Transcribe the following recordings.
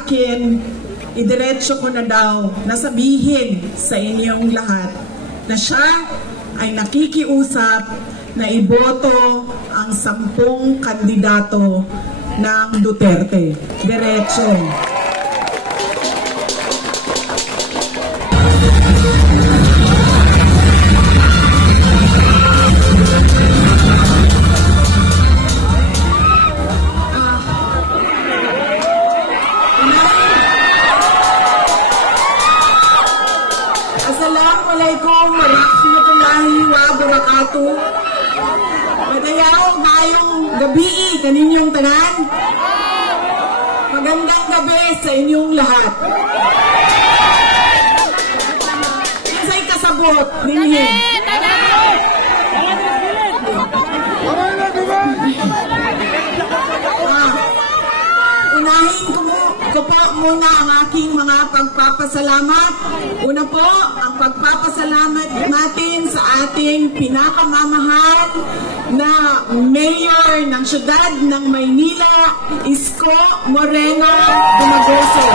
akin, idiretso ko na daw na sabihin sa inyong lahat na siya ay nakikiusap na iboto ang 10 kandidato ng Duterte. Diretso. Assalamualaikum warahmatullahi wabarakatuh. Madayaw ngayong gabi kaninyong tanan. Magandang gabi sa inyong lahat. Kinsay kasabot ninyo. Unahin ko po muna ang aking mga pagpapasalamat. Una po, ang pagpapasalamat natin sa ating pinakamamahal na mayor ng siyudad ng Maynila, Isko Moreno Dumagoso.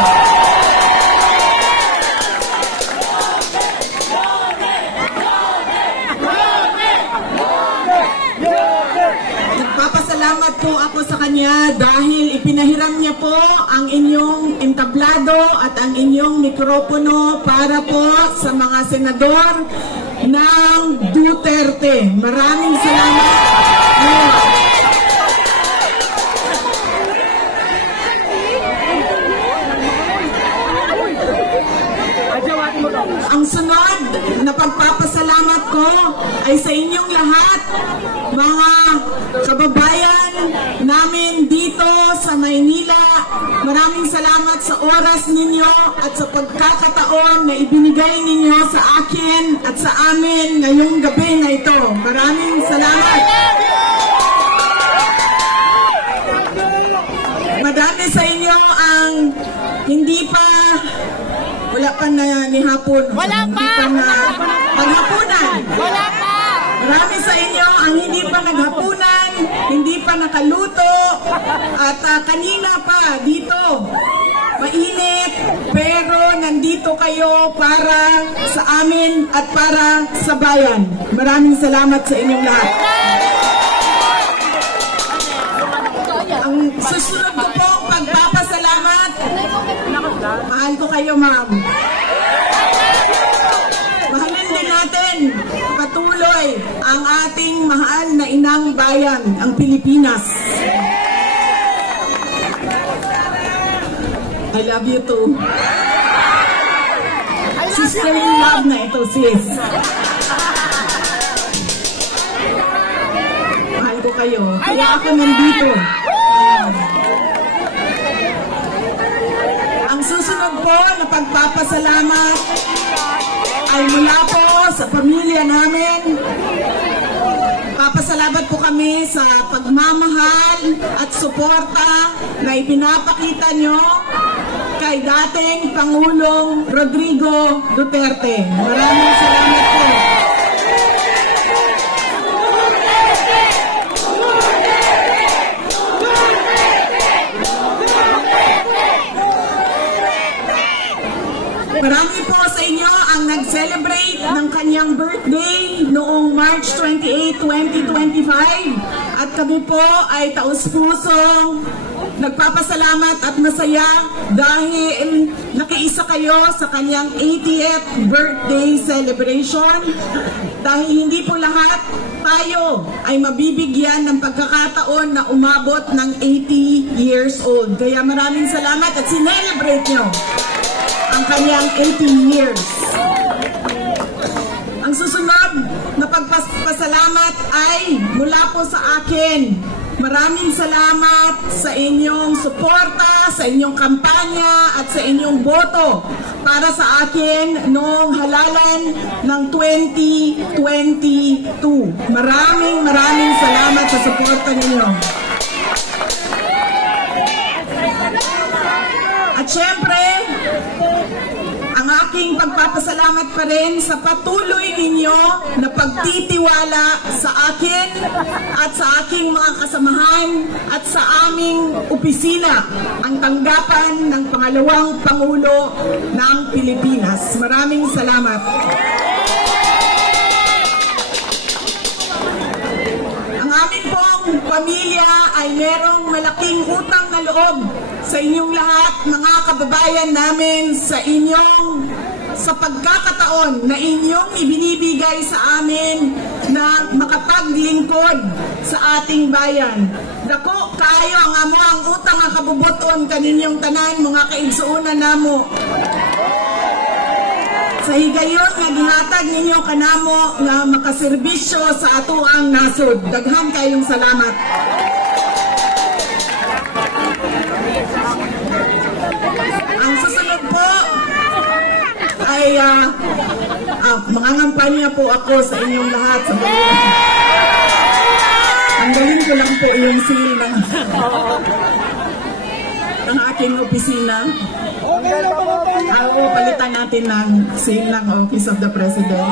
Nagpapasalamat po ako sa kanya dahil ipinahiram niya po ang inyong entablado at ang inyong mikropono para po sa mga senador ng Duterte. Maraming salamat. Ang sunod na pagpapasalamat ko ay sa inyong lahat, mga kababayan namin dito sa Maynila. Maraming salamat sa oras ninyo at sa pagkakataon na ibinigay ninyo sa akin at sa amin ngayong gabi na ito. Maraming salamat. Madami sa inyo ang hindi pa wala pa na ni hapon. Wala pa! Hindi pa na maghapunan. Wala pa! Marami sa inyo ang hindi pa naghapunan, hindi pa nakaluto, at kanina pa dito. Mainit, pero nandito kayo para sa amin at para sa bayan. Maraming salamat sa inyong lahat. Ang susunod ko po pagpapasalamat. Mahal ko kayo, ma'am. Mahalin din natin patuloy ang ating mahal na inang bayan, ang Pilipinas. I love you too. Sister in love na ito, sis. Mahal ko kayo. Kaya ako nandito. Ang susunod po na pagpapasalamat ay mula po sa pamilya namin. Papasalamat po kami sa pagmamahal at suporta na ipinapakita nyo kay dating Pangulong Rodrigo Duterte. Maraming salamat po. Marami po sa inyo ang nag-celebrate ng kanyang birthday noong March 28, 2025. At kami po ay taus-pusong nagpapasalamat at masaya dahil nakiisa kayo sa kanyang 80th birthday celebration. Dahil hindi po lahat tayo ay mabibigyan ng pagkakataon na umabot ng 80 years old. Kaya maraming salamat at sinelebrate nyo ang kanyang 80 years. Ang susunod na pagpasalamat ay mula po sa akin. Maraming salamat sa inyong suporta, sa inyong kampanya at sa inyong boto para sa akin noong halalan ng 2022. Maraming salamat sa suporta ninyo. At syempre, ang aking pagpapasalamat pa rin sa patuloy ninyo na pagtitiwala sa akin at sa aking mga kasamahan at sa aming opisina, ang tanggapan ng pangalawang Pangulo ng Pilipinas. Maraming salamat. Ang amin pong pamilya ay merong malaking utang na loob sa inyong lahat, mga kababayan namin, sa pagkakataon na inyong ibinibigay sa amin na makapaglingkod sa ating bayan. Dako kayo ang amo ang utang nga kabubuton kaninyong tanan, mga kaigsuunan namo. Sa higayon nga gihatag ninyo kanamo nga makaserbisyo sa atoang nasod. Daghan kayong salamat. Ang susunod po ay mangangampanya po ako sa inyong lahat. Tanggalin ko lang po yung seal ng aking opisina. Palitan natin ng seal ng Office of the President.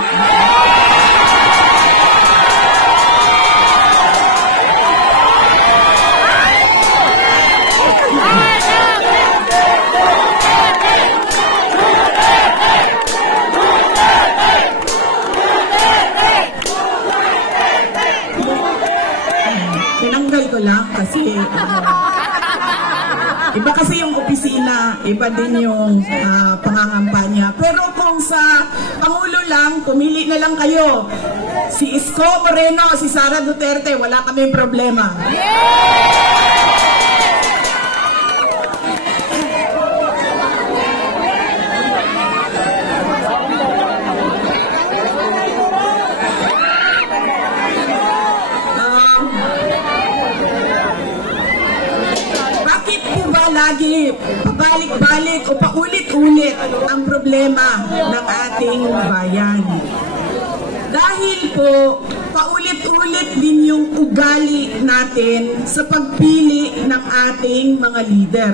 Tinanggal ko lang kasi iba kasi yung opisina, iba din yung pangangampanya. Pero kung sa Pangulo lang, pumili na lang kayo. Si Isko Moreno, si Sara Duterte, wala kaming problema. Lagi pabalik-balik o paulit-ulit ang problema ng ating bayan. Dahil po, paulit-ulit din yung ugali natin sa pagpili ng ating mga leader.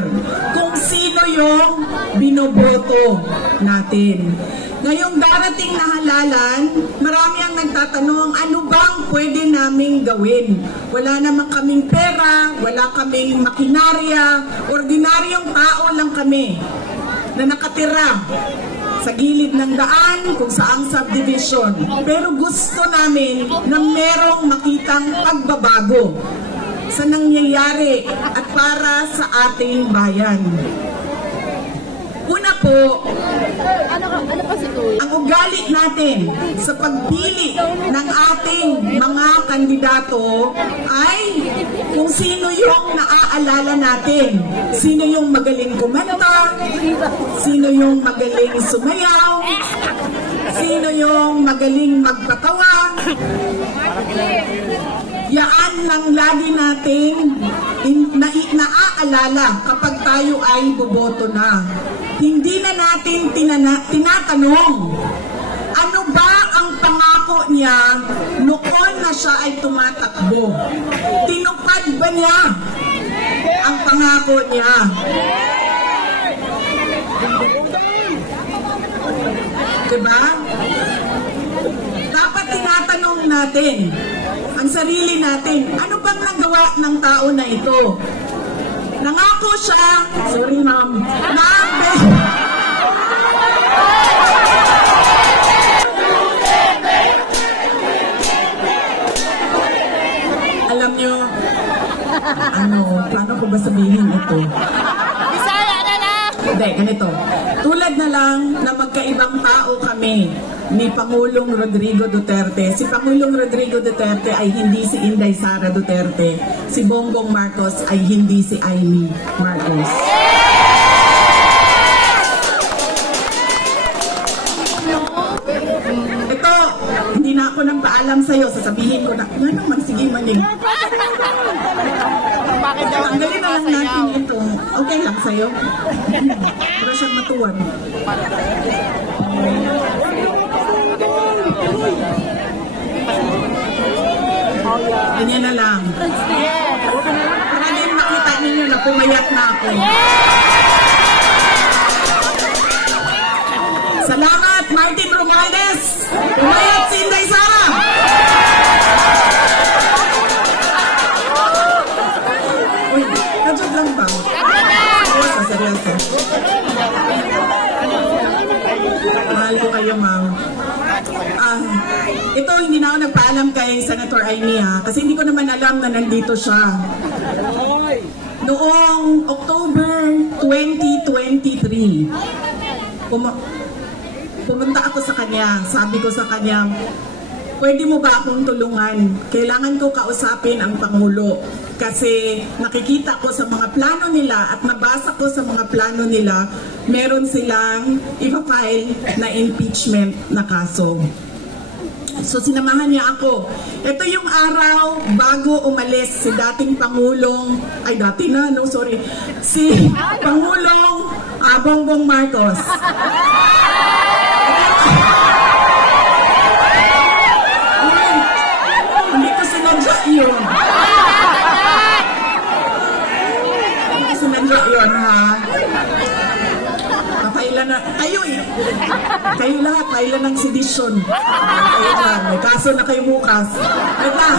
Kung sino yung binoboto natin. Ngayong darating na halalan, marami ang nagtatanong, ano bang pwede naming gawin? Wala namang kaming pera, wala kaming makinarya, ordinaryong tao lang kami na nakatira sa gilid ng daan kung saang subdivision. Pero gusto namin na merong makitang pagbabago sa nangyayari at para sa ating bayan. Una po, ang ugali natin sa pagpili ng ating mga kandidato ay kung sino yung naaalala natin. Sino yung magaling kumanta, sino yung magaling sumayaw, sino yung magaling magpatawa. Yaan ang lagi nating naaalala kapag tayo ay boboto na. Hindi na natin tinatanong, ano ba ang pangako niya noon na siya ay tumatakbo? Tinupad ba niya ang pangako niya? Diba? Dapat tinatanong natin ang sarili natin, ano bang nagawa ng tao na ito? Nangako siya, sorry ma'am, alam nyo, plano ko ba sabihin ito? Bisaya na lang! Hindi, ganito. Tulad na lang na magkaibang tao kami ni Pangulong Rodrigo Duterte. Si Pangulong Rodrigo Duterte ay hindi si Inday Sara Duterte. Si Bongbong Marcos ay hindi si Amy Marcos. Ito, hindi na ako nang paalam sa'yo. Sasabihin ko na, ano man, sige maning. Tanggalin na lang natin ito. Okay lang sa'yo? Para siyang matuwan. Ganyan na lang. Para din makita ninyo na pumayat na ako. Sa Umayat si Inday Sara! Uy, kadjod lang ba? Seryoso, seryoso. Mahal ko kayo, ma'am. Ito, hindi na ako nagpaalam kay Senator Amy kasi hindi ko naman alam na nandito siya. Noong October 2023, pumunta ako sa kanya. Sabi ko sa kanya, pwede mo ba akong tulungan? Kailangan ko kausapin ang Pangulo. Kasi nakikita ko sa mga plano nila at nabasa ko sa mga plano nila, meron silang ipa-file na impeachment na kaso. So sinamahan niya ako. Ito yung araw bago umalis si dating Pangulong, si Pangulong Bongbong Marcos. Hindi ko sinadya yun. Hindi ko sinadya yun, ha? Kayo lahat, kailan ng sedisyon. Kayo lang, may kaso na kayo bukas. Wait lang.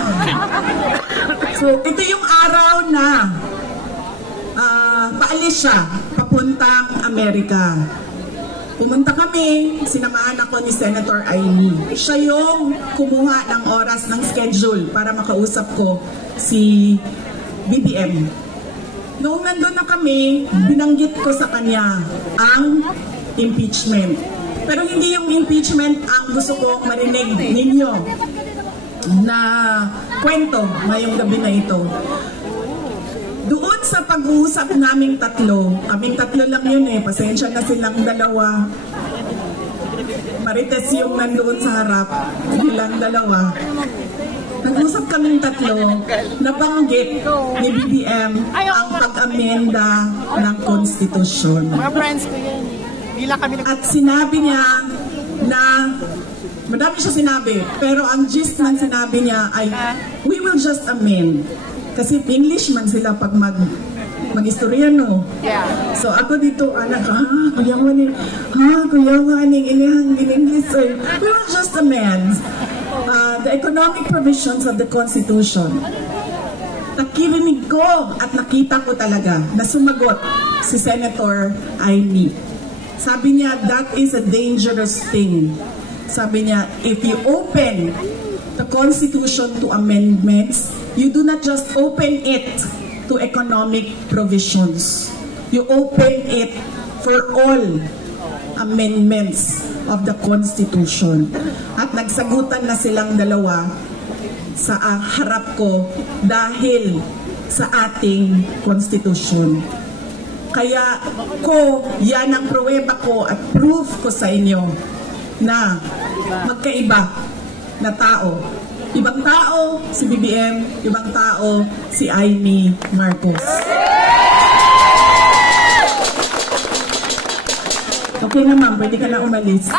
So, ito yung araw na paalis siya, papuntang Amerika. Pumunta kami, sinamahan ako ni Senator Amy. Siya yung kumuha ng oras ng schedule para makausap ko si BBM. Noong nandun na kami, binanggit ko sa kanya ang impeachment. Pero hindi yung impeachment ang gusto ko marinig ninyo na kwento ngayong gabi na ito. Doon sa pag-uusap naming tatlo, kaming tatlo lang yun pasensya na silang dalawa. Marites yung nandoon sa harap, silang dalawa. Nag-usap kaming tatlo, nabanggit ni BBM ang pag-amenda ng konstitusyon. Mga friends ko yan. At sinabi niya na, madami siya sinabi, pero ang gist ng sinabi niya ay, we will just amend. Kasi English man sila pag mag-istorya, no? Yeah. So ako dito, anak, kuya maning, inihang in English, we will just amend the economic provisions of the Constitution. Nakirinig ko at nakita ko talaga na sumagot si Senator Amy. Sabi niya, that is a dangerous thing. Sabi niya, if you open the Constitution to amendments, you do not just open it to economic provisions. You open it for all amendments of the Constitution. At nagsagutan na silang dalawa sa harap ko dahil sa ating Constitution. Kaya yan ang pruweba ko at proof ko sa inyo na magkaiba na tao. Ibang tao si BBM, ibang tao si Amy Marcos. Okay na ma'am, pwede ka na umalis.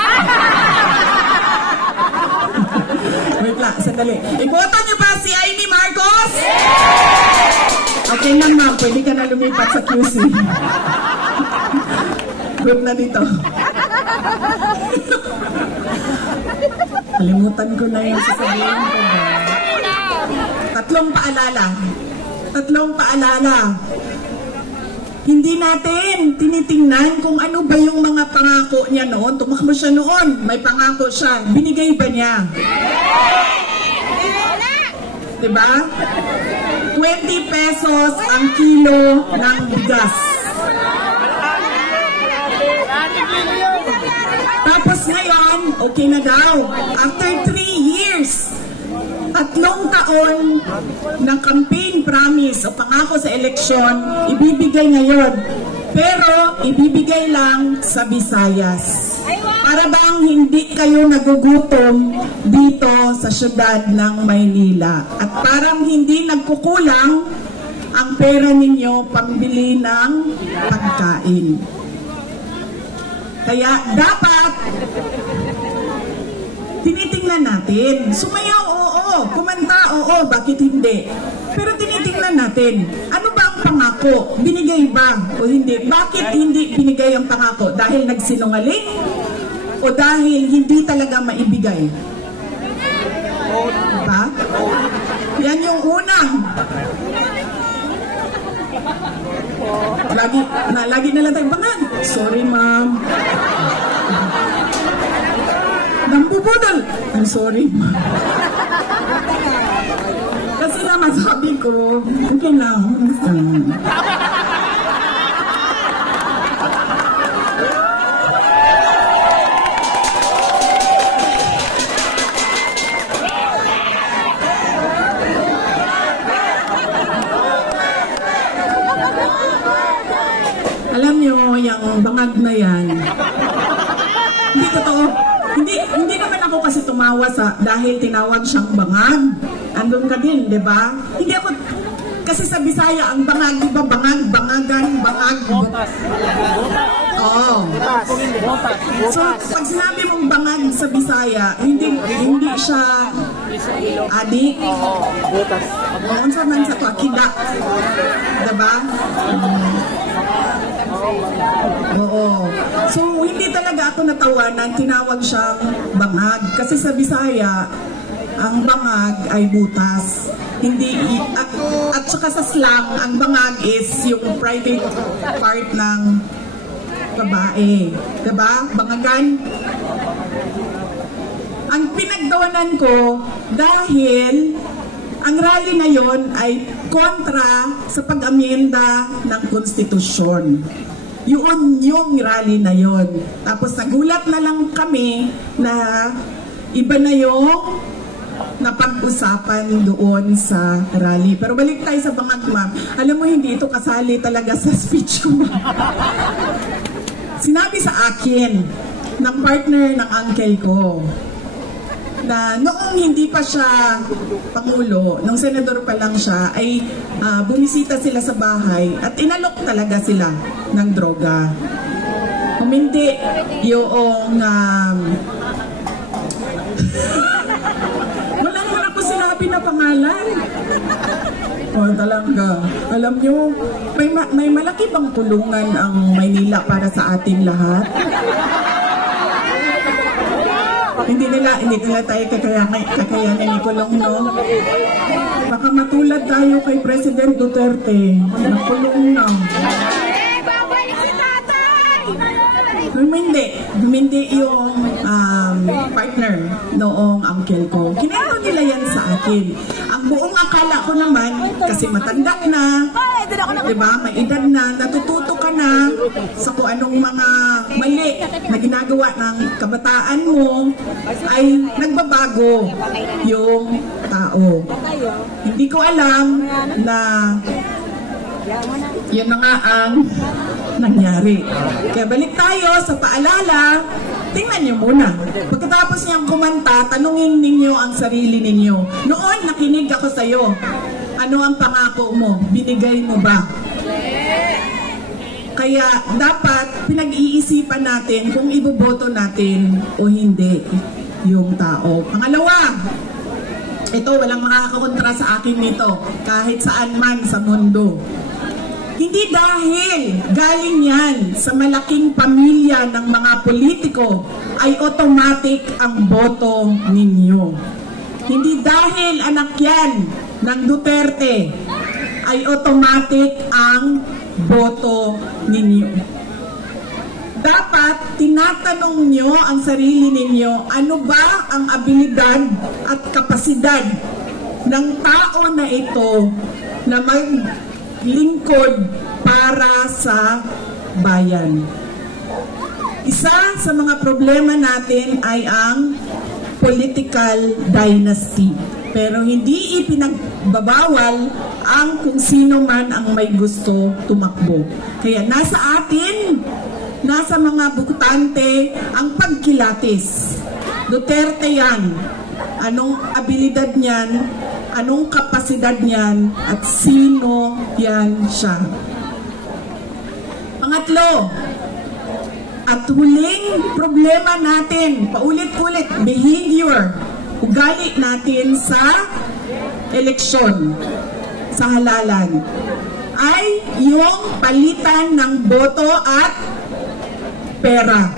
Wait lang, sandali. Iboto niyo ba si Amy Marcos? Okay na ma'am, pwede ka na lumipat sa QC. Group na dito. Kalimutan ko na yung sasabihin ko. Tatlong paalala. Hindi natin tinitingnan kung ano ba yung mga pangako niya noon. Tumakbo siya noon, may pangako siya. Binigay ba niya? Diba? 20 pesos ang kilo ng bigas. Tapos ngayon, okay na daw. After 3 years, 3 taon ng campaign promise o pangako sa eleksyon, ibibigay ngayon. Pero, ibibigay lang sa Visayas. Para bang hindi kayo nagugutom dito sa syudad ng Maynila. At parang hindi nagkukulang ang pera ninyo pambili ng pagkain. Kaya dapat tinitingnan natin. Sumayaw, oo. Kumanta, oo. Bakit hindi? Pero tinitingnan natin. Ano ba ang pangako? Binigay ba o hindi? Bakit hindi binigay ang pangako? Dahil nagsinungaling? o dahil hindi talaga maibigay? Diba? Yan yung unang. Lagi na lang tayo bangag. Sorry, ma'am. Nambubudol. I'm sorry, ma'am. Kasi nga masabi ko, okay lang. Alam nyo, yung bangag na yan, hindi totoo. Hindi naman ako kasi tumawa dahil tinawag siyang bangag. Andun ka din, di ba? Hindi ako, kasi sa Bisaya, ang bangag, di ba? Bangag, bangagan, bangag. Oo. So, pag sinabi mong bangag sa Bisaya, hindi siya adik. Noon sa man sa kidak. Di ba? Oo. So, hindi talaga ako natawanan, tinawag siyang bangag. Kasi sa Bisaya, ang bangag ay butas. Hindi, at saka sa slang, ang bangag is yung private part ng babae. Diba? Bangagan. Ang pinagdawanan ko, dahil ang rally na yon ay kontra sa pag-amyenda ng konstitusyon. Yun yung rally na yon. Tapos nagulat na lang kami na iba na yung napag-usapan doon sa rally. Pero balik tayo sa bangag, ma'am. Alam mo, hindi ito kasali talaga sa speech ko. Sinabi sa akin ng partner ng uncle ko na noong hindi pa siya Pangulo, nung senador pa lang siya, ay bumisita sila sa bahay at inalok talaga sila ng droga. Humindi yung wala naman ako sinabi na pangalan. Oh, talaga. Alam nyo, may malaki bang tulungan ang Maynila para sa ating lahat? Hindi nila tayo kakayanin ikulong, no? Baka matulad tayo kay President Duterte. Nakulong na. Humindi yung partner noong uncle ko. Kinento nila yan sa akin. Ang buong akala ko naman, kasi matanda na, diba, may edad na, natututo ka na sa kung anong mga mali na ginagawa ng kabataan mo, ay nagbabago yung tao. Hindi ko alam na yun na nga ang nangyari. Kaya balik tayo sa paalala. Tingnan niyo muna. Pagkatapos niyang kumanta, tanungin ninyo ang sarili ninyo. Noon, nakinig ako sa'yo. Ano ang pangako mo? Binigay mo ba? Kaya dapat pinag-iisipan natin kung iboboto natin o hindi yung tao. Pangalawa, ito, walang makakakontra sa akin nito. Kahit saan man sa mundo. Hindi dahil galing yan sa malaking pamilya ng mga politiko ay automatic ang boto ninyo. Hindi dahil anak yan ng Duterte ay automatic ang boto ninyo. Dapat tinatanong nyo ang sarili ninyo, ano ba ang abilidad at kapasidad ng tao na ito na maglingkod para sa bayan. Isa sa mga problema natin ay ang political dynasty. Pero hindi ipinagbabawal ang kung sino man ang may gusto tumakbo. Kaya nasa atin, nasa mga butante ang pagkilatis. Duterte yan. Anong abilidad niyan? Anong kapasidad niyan? At sino yan siya? Pangatlo, at huling problema natin, paulit-ulit, behavior, ugali natin sa eleksyon, sa halalan, ay yung palitan ng boto at pera.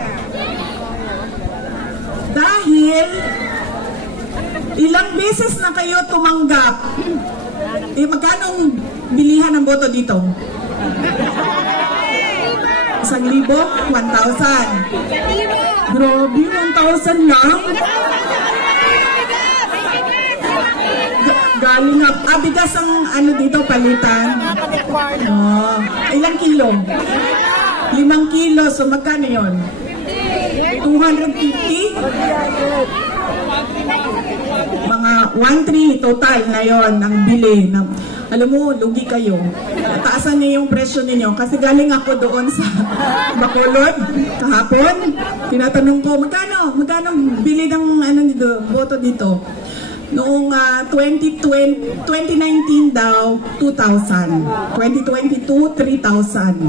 dahil ilang beses na kayo tumanggap. Magkano bilihan ng boto dito? 1,000? 1,000? Grabe, 1,000 lang? Galing nga. Bigas ang ano dito, palitan? Oh, ilang kilo? 5 kilo. So, magkano yun? 250? Mga 1,300 total na yon ang bili. Alam mo, lugi kayo. Taasan niyo yung presyo ninyo. Kasi galing ako doon sa Bacolod kahapon. Tinatanong ko, magkano bili ng boto dito? Noong 2019 daw, 2,000. 2022, 3,000.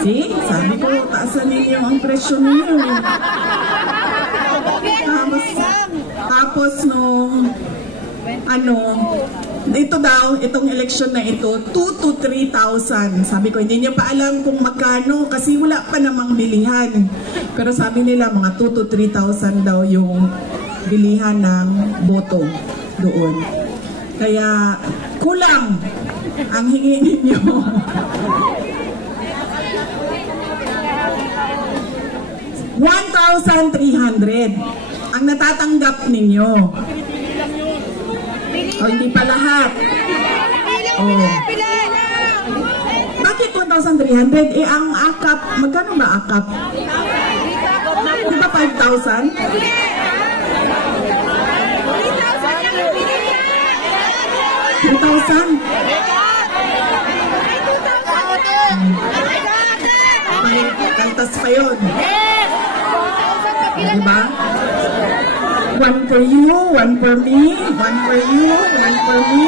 See? Sabi ko, taasan ninyo ang presyo ninyo. Tapos nung ito daw, itong election na ito, 2,000 to 3,000. Sabi ko, hindi niya pa alam kung magkano kasi wala pa namang bilihan. Pero sabi nila, mga 2,000 to 3,000 daw yung bilihan ng boto doon. Kaya, kulang ang hingi ninyo. $1,300 ang natatanggap ninyo. O, hindi pa lahat. Oh. Bakit 1,300? Ang akap, magkano ba akap? Di ba 5,000? 3,000? Kaltas pa yun. Diba? One for you, one for me, one for you, one for me.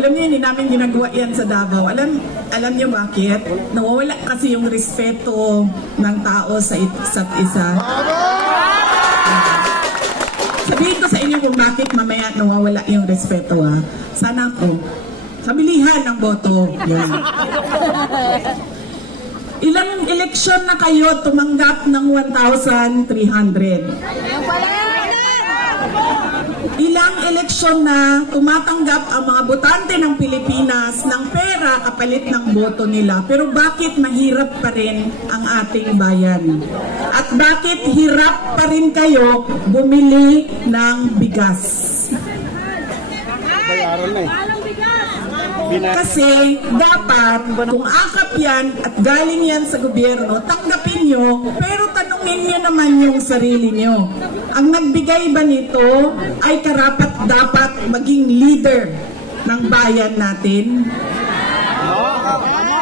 Alam niyo, hindi namin ginagawa yan sa Davao. Alam niyo bakit? Nawawala kasi yung respeto ng tao sa isa't isa. Sabihin ko sa inyo kung bakit mamaya nawawala yung respeto, ha? Sana ko. Sa bilihan ng boto. Yan. Ilang eleksyon na kayo tumanggap ng 1,300? Ilang eleksyon na tumatanggap ang mga botante ng Pilipinas ng pera kapalit ng boto nila. Pero bakit mahirap pa rin ang ating bayan? At bakit hirap pa rin kayo bumili ng bigas? Kasi dapat kung akap yan at galing yan sa gobyerno, tanggapin nyo, pero tanungin nyo naman yung sarili nyo. Ang nagbigay ba nito ay karapat-dapat maging leader ng bayan natin?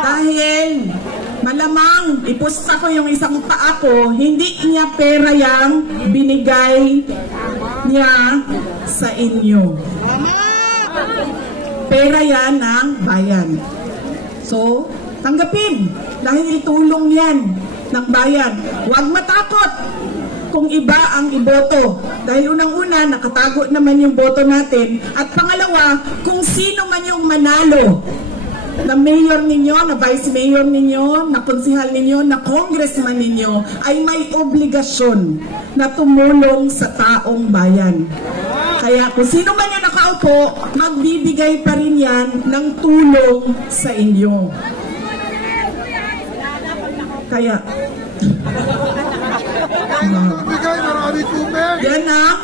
Dahil malamang ipusta ko yung isang paa ko, hindi niya pera yang binigay niya sa inyo. Pera yan ng bayan. So, tanggapin. Dahil tulong yan ng bayan. Huwag matakot kung iba ang iboto. Dahil unang-una, nakatago naman yung boto natin. At pangalawa, kung sino man yung manalo na mayor ninyo, na vice mayor ninyo, na konsehal ninyo, na congressman ninyo, ay may obligasyon na tumulong sa taong bayan. Kaya kung sino man yung nakaupo, magbibigay pa rin yan ng tulong sa inyo. Kaya, yan ang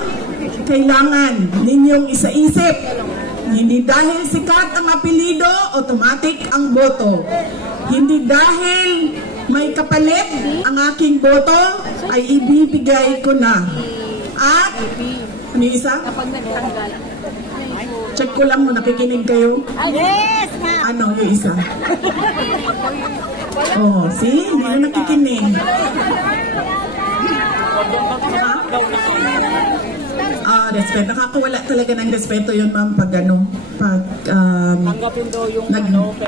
kailangan ninyong isa-isip. Hindi dahil sikat ang apelido, automatic ang boto. Hindi dahil may kapalit ang aking boto, ay ibibigay ko na. At, ano yung isa? Check ko lang mo, nakikinig kayo? Yes, ma'am. Ano yung isa? Oh, see? Hindi na nakikinig. Respeto. Nakakawala talaga ng respeto yun, ma'am, pag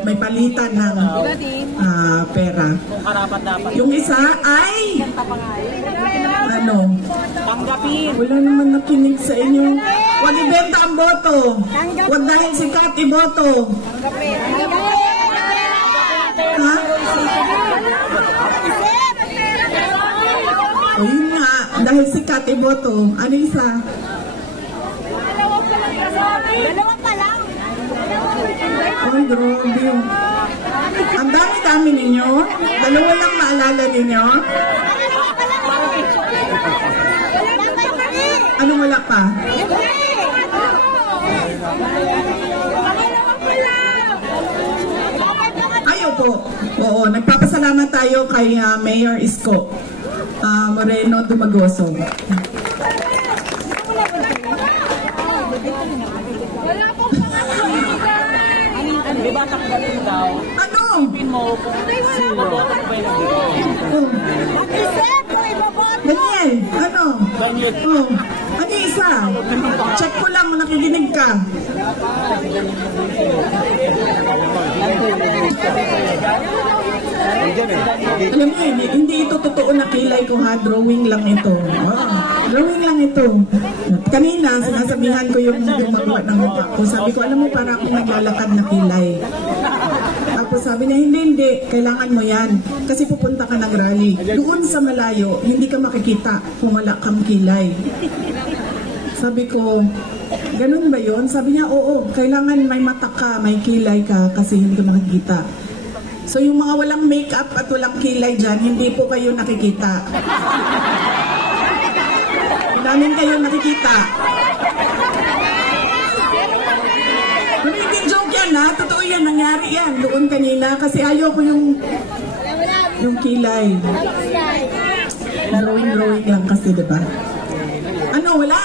may palitan ng pera. Yung isa ay wala naman nakinig sa inyo. Huwag ibenta ang boto. Huwag dahil sikat iboto. Ha? dahil sikat iboto. Ano isa? Dalawa pa lang. Ay, grabe. Ang dami-dami ninyo. Dalawa lang maalala ninyo. Ano wala pa? Ayo po. Oo, nagpapasalamat tayo kay Mayor Isko Moreno Dumagoso. Ano? Daniel, ano? Oh, ano isa? Check ko lang, nakikinig ka. Alam mo, hindi ito totoo na kilay ko ha, drawing lang ito. Oh, drawing lang ito. Kanina, sinasabihan ko yung gumagawa ng mukha ko. Sabi ko, alam mo, para akong naglalakad na kilay. Tapos sabi niya, hindi, kailangan mo yan. Kasi pupunta ka ng rally. Doon sa malayo, hindi ka makikita kung wala kang kilay. Sabi ko, ganun ba yun? Sabi niya, oo, kailangan may mata ka, may kilay ka kasi hindi ka makikita. So yung mga walang makeup at walang kilay dyan, hindi po kayo nakikita. Maraming kayo nakikita. Hindi joke yan ha, totoo yan, nangyari yan doon kanina kasi ayaw ko yung kilay. Drawing lang kasi, diba? Ano, wala?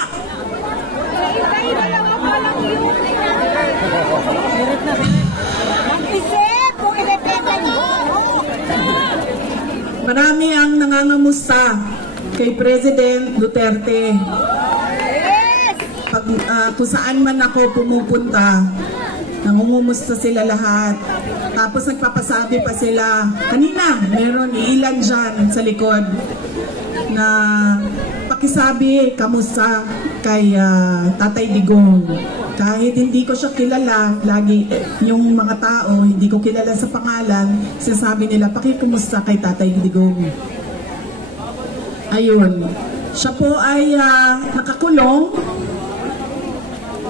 Marami ang nangangamusta kay President Duterte. Pag kung saan man ako pumupunta, nangungumusta sila lahat. Tapos nagpapasabi pa sila, kanina meron ilan dyan sa likod na pakisabi kamusta kay Tatay Digong. Kahit hindi ko siya kilala, lagi yung mga tao, hindi ko kilala sa pangalan, sinasabi nila, pakikumusta kay Tatay Digong. Ayun. Siya po ay nakakulong.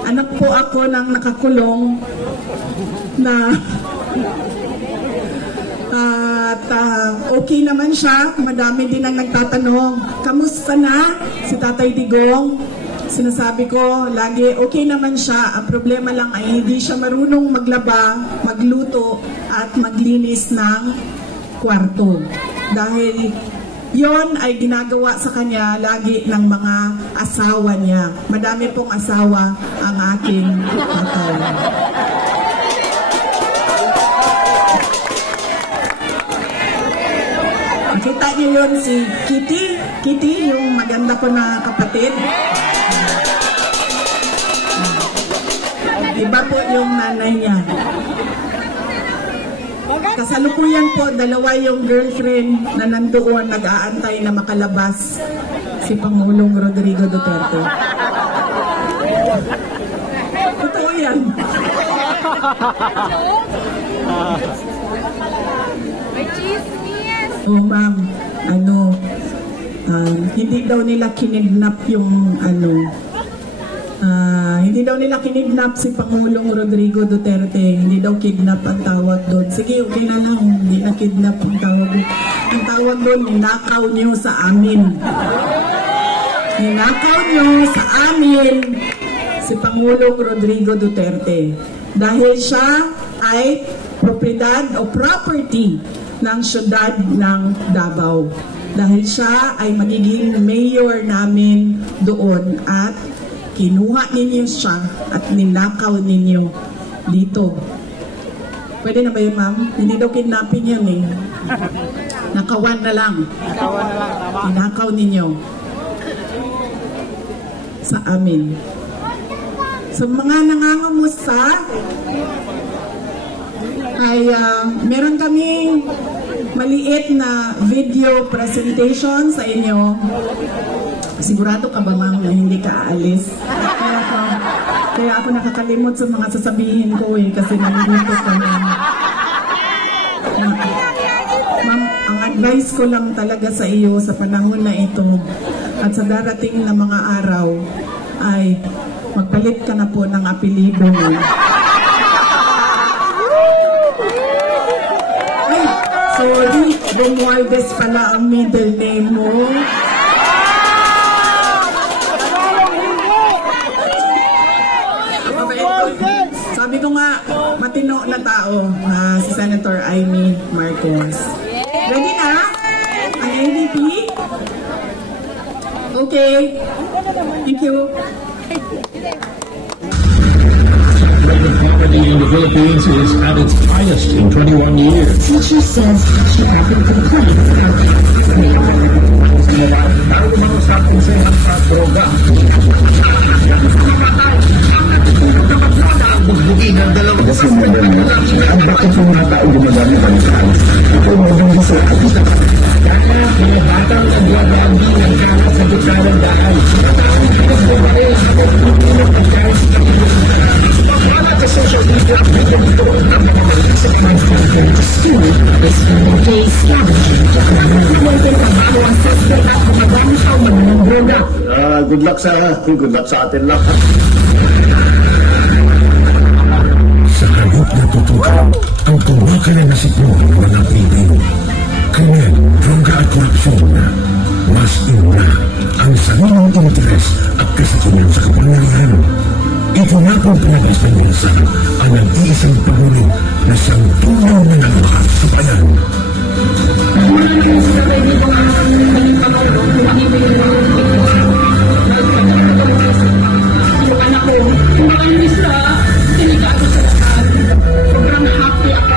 Anak po ako ng nakakulong na at okay naman siya. Madami din ang nagtatanong, kamusta na si Tatay Digong? Sinasabi ko, lagi okay naman siya. Ang problema lang ay hindi siya marunong maglaba, magluto, at maglinis ng kwarto. Dahil yon ay ginagawa sa kanya lagi ng mga asawa niya. Madami pong asawa ang aking tatay. Nakita niyo yun si Kitty, yung maganda ko na kapatid. Iba po yung nanay niya. Kasalukuyan po, dalawa yung girlfriend na nandoon nag-aantay na makalabas si Pangulong Rodrigo Duterte. Totoo yan. Oh, ma'am, hindi daw nila kinidnap yung hindi daw nila kinidnap si Pangulong Rodrigo Duterte. Hindi daw kidnap ang tawag doon. Sige, okay na lang. Hindi na kidnap ang tawag doon. Ang tawag doon, ninakaw niyo sa amin. Ninakaw niyo sa amin si Pangulong Rodrigo Duterte. Dahil siya ay propriedad o property ng syudad ng Davao. Dahil siya ay magiging mayor namin doon at kinuha ninyo siya at ninakaw ninyo dito. Pwede na ba yun, ma'am? Hindi daw kidnapping yun eh. Nakawan na lang. Ninakaw ninyo sa amin. Sa mga nangangamusta ay meron kaming maliit na video presentation sa inyo. Sigurado ka ba, ma'am, na hindi ka aalis? Kaya ako nakakalimot sa mga sasabihin ko eh, kasi nalilito ka na. Ma'am, ang advice ko lang talaga sa iyo sa panahon na ito at sa darating na mga araw ay magpalit ka na po ng apelido mo. Ay, sorry, Romualdez pala ang middle name mo. Sabi ko nga, matino na tao na si Senator Amy Marcos. Ready na? Ang MVP? Okay. Thank you. Poverty in the Philippines is at its highest in 21 years. Teacher says she hasn't complained. Kasi madam, ang bakit yung mga tao gumagamit ang science? Ito mo yung gusto at isa. Kaya mga batang nagwagagi ng gamit sa gitna ng daan. Tapos bumail habang pipinit ang science sa wala sa social media at dito ang mga sa content to school is human day scavenging. Natin ang bawang suspect at gumagamit ang mga droga. Good luck sa atin lang. Sa hayop na tutukan, ang kumakalanasik mo ng mga Pilipino. Krimen, droga at korupsyon na mas inuna ang sariling interes at kasatunan sa kapangyarihan. Ito na pong pinagis ng minsan ang nag-iisang Pangulo na sangtunang na nagmahal sa bayan. Anak ko, kumakalis na, delikado sa lahat. Sobrang happy ako.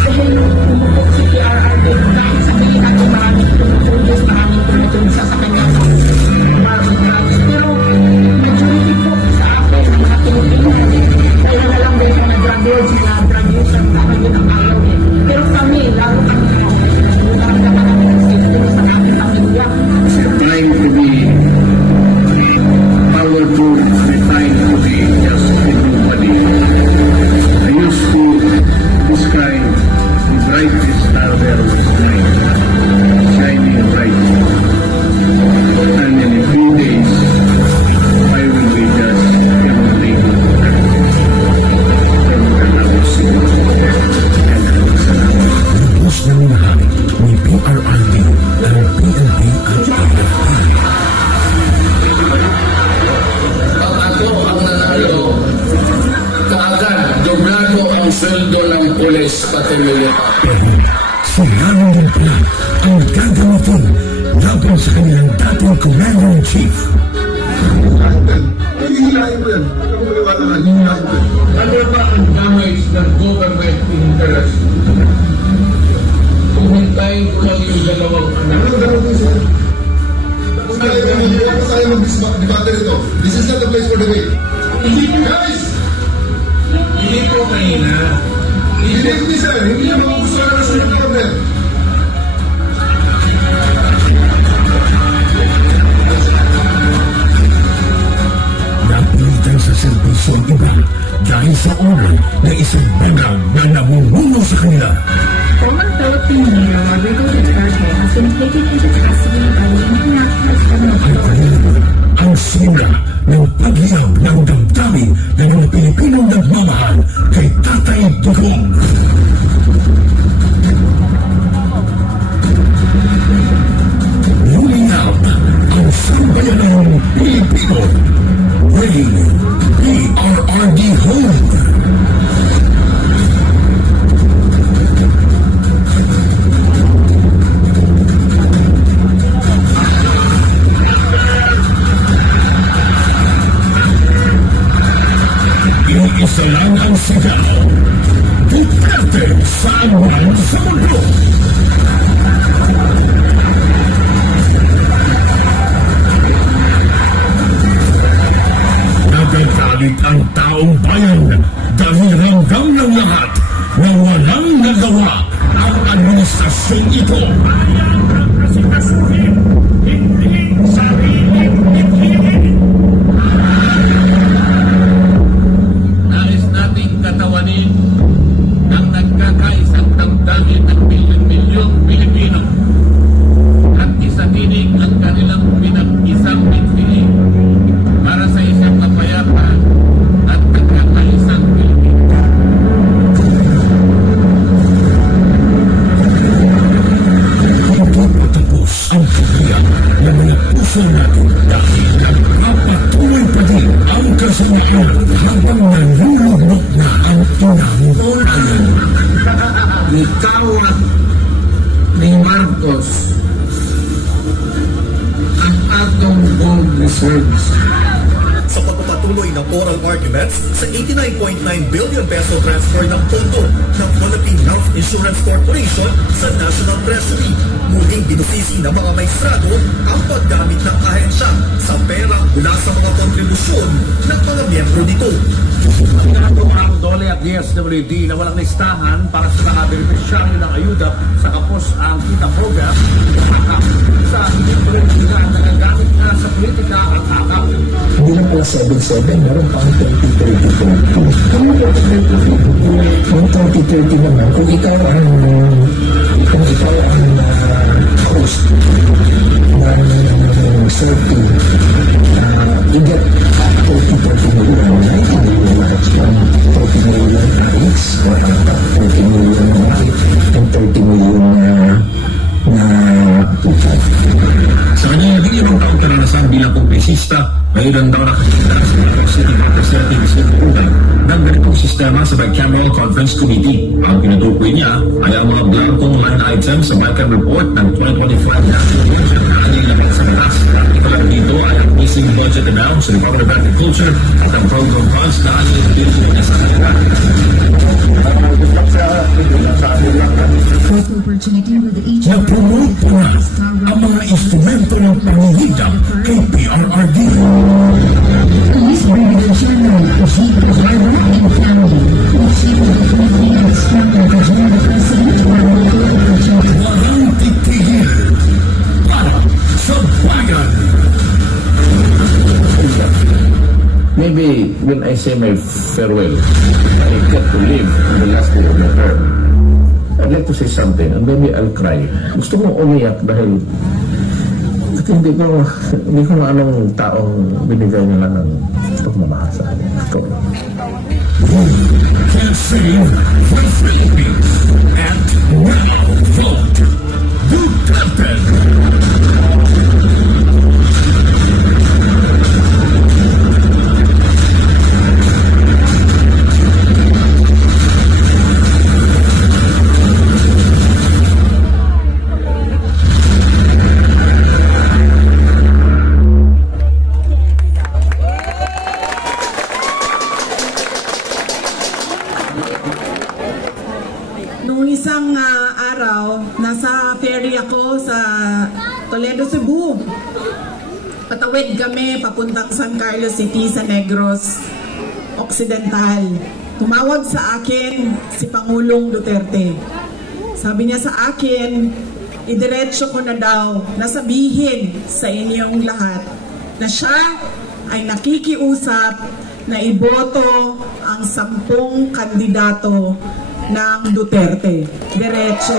Dahil umupok si PRRD dahil sa delikado maraming tumutulong, maraming tumutulong sa kanya. Pero majority po sa akin, mga Pilipino, dahil na lang din mga drug lords, mga drug users, baka yun ang ayaw eh. Pero kami, lalo kami, nagkakaroon kami ng safety sa ating pamilya. Trying to be powerful, trying to be just everybody. I used to describe the brightest star there was shining bright. And in a few days, I will be just everything. Lubos na minahal ni PRRD ang PNP at AFP. Ako ang nanalo, kaagad doblado ang sweldo ng pulis pati militar. Pero sinanong din pala ang gagamitin laban sa kanilang dating Commander-in-Chief. Ano ba ang damage ng government interest? Pumuntahin ko lang yung dalawang anak. This is not the place for debate. Guys! Hindi po kanina. Hindi ko sir. Hindi naman gusto na sa problem. Napilitan sa serbisyo ang iba dahil sa order na isang bagang na namumuno sa kanila. Former Philippine Mayor Rodrigo Duterte has been taken into custody by the International Criminal Ang Court. kanina ang sina ng paghiyab ng damdamin ng mga Pilipinong nagmamahal kay Tatay Digong. Lumiyab ang sambayanang Pilipino. Bring PRRD home. Isa lang ang sigaw. Duterte sa anuman sa mundo. Nagagalit ang taong bayan dahil ramdam ng lahat na walang nagawa ang administrasyon ito. Nais nating katawanin ng nagkakaisang damdamin ng milyon-milyong Pilipino manatinig ang kanilang pinag-isang pinsiling para sa isang kapayapaan at pagkakaisang Pilipinas. Kapag patapos ang kabilang na mga puso natin dahil nagpapatuloy pa din ang kasayaan habang nanunod na ang pinangunayan. Ikaw at ni Marcos ang atong gold reserves. Sa pagpapatuloy ng oral arguments sa 89.9 billion peso transfer ng pondo ng Philippine Health Insurance Corporation sa National Treasury, muling binusisi ng mga maestrado ang paggamit ng ahensya sa pera mula sa mga kontribusyon ng mga miyembro nito. Pinatong ang DOLE at DSWD na walang listahan para sa mga benepisyaryo ng ayuda sa kapos ang kita program sa hindi pa rin sila nagagamit na sa politika at akap. Hindi lang pala 7-7, meron pang 20-30-20. Yung 20-30 naman, kung ikaw ang host ng circle, you get 30 million, 90 million likes from 30 million likes, or 30 million likes, and 30 million na pupat. Sa kanya, hindi naman taong karanasan bilang kongresista, ngayon daw nakakita sa City Representative Sinuunay ng ganitong sistema sa Bicameral Conference Committee. Ang pinutukoy niya ay ang mga blankong line items sa Balkan Report ng 2024 National Budget na inilaman sa Pinas. Ikaw dito ay ang missing budget amount sa Department of Agriculture at ang program funds na inilaman niya sa kanila. Napromote po na ang mga instrumento ng panghihigam kay PRRD. Police Brigadier General Jose Guevara and family received the Philippine External Regional President Walang titigil para sa bayan. Maybe when I say my farewell, I get to live in the last day of my term. I'd like to say something, and maybe I'll cry. Gusto kong umiyak dahil hindi ko anong taong binigay nila ng pagmamahal sa akin. Ito. Can save for Philippines and now vote Duterte. Isang araw, nasa ferry ako sa Toledo, Cebu. Patawid kami papuntang San Carlos City sa Negros Occidental. Tumawag sa akin si Pangulong Duterte. Sabi niya sa akin, idiretso ko na daw na sabihin sa inyong lahat na siya ay nakikiusap na iboto ang 10 kandidato ng Duterte. Diretso.